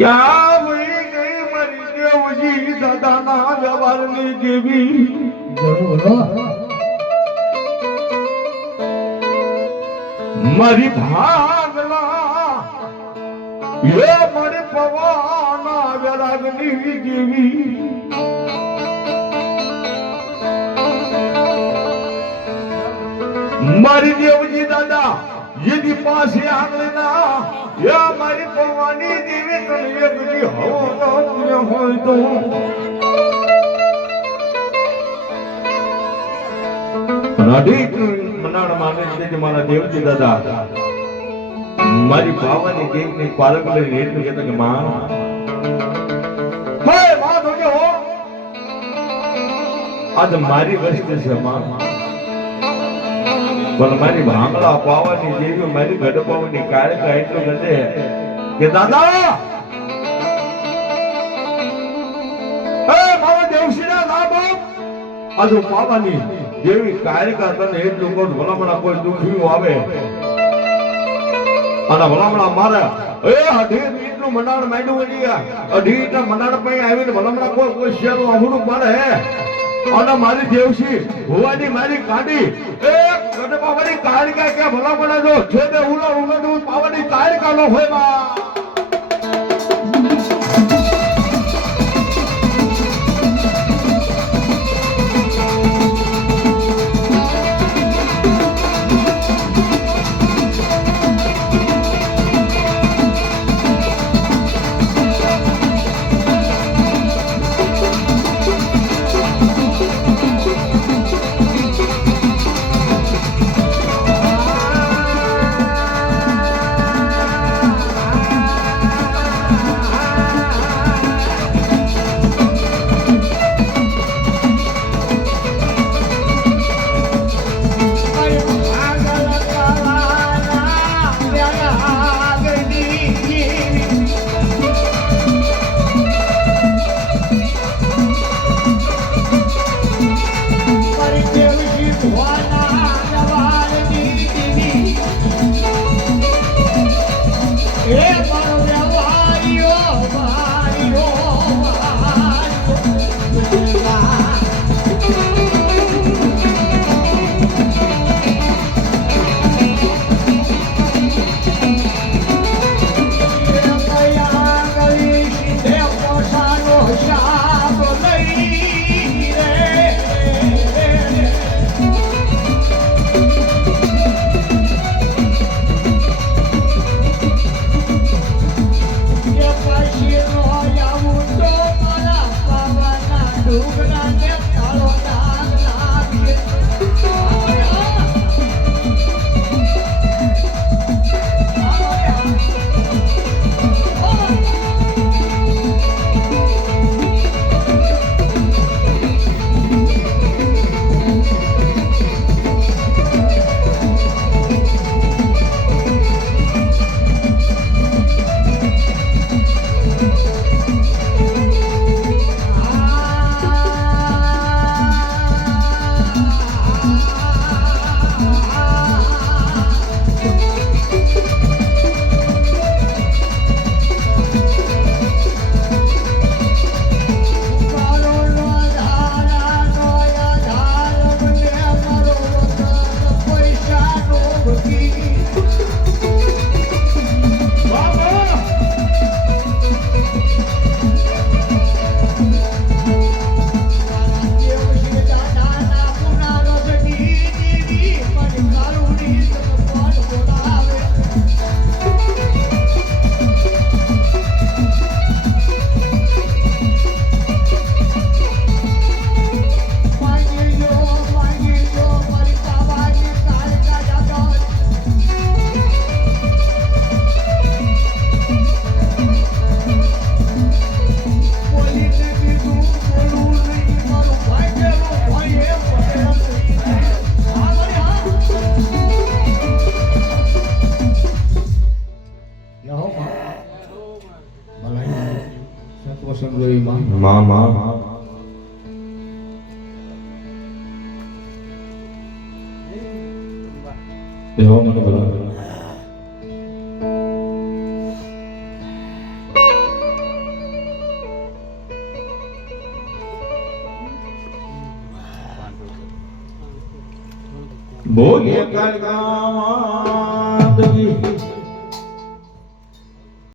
ક્યાં વહી ગઈ મારી દેવજી દાદાના વ્યવહારની દેવી? જરૂર બોલો. મારી ભાગલા એ મારી પવાના વ્યરાગની દેવી. મારી દેવજી દાદા યદી પાસે આંગળીના યા મારી પવાની દેવી કને બધી હવો હોય તો રાધિક મનાણ માને છે મારા દેવજી દાદા મારી પાવાની દેવની પાલક લઈને એટલું કહેતો કે માં હે માં તો કે હો આજ મારી વસ્તી છે માં પણ મારી ભાંગલા પાવાની દેવી મારી ગઢપાવાની કાળકા એટલું કહે કે દાદા હે મારો દેવશીના લાભ આજો પાવાની દેવી કાળકા તને એટલું કહું ભલામણા કોઈ દુખ્યું આવે અને ભલામણા મારે એ અઢી એટલું મનાડ માંડ્યું ગયા અઢી મનાડ પાસે આવીને ભલામણા કોઈ શેરું અહુડું પાડે હે અને મારી દેવશી હોવાની મારી કાઢી એ ગઢપાવાની કાળકા કે ભલામણા જો છે તે ઉલો પાવાની કાળકા નો હોય બા. મામા દેવો મને બોલાવે. ભોગે કાળકા માધવી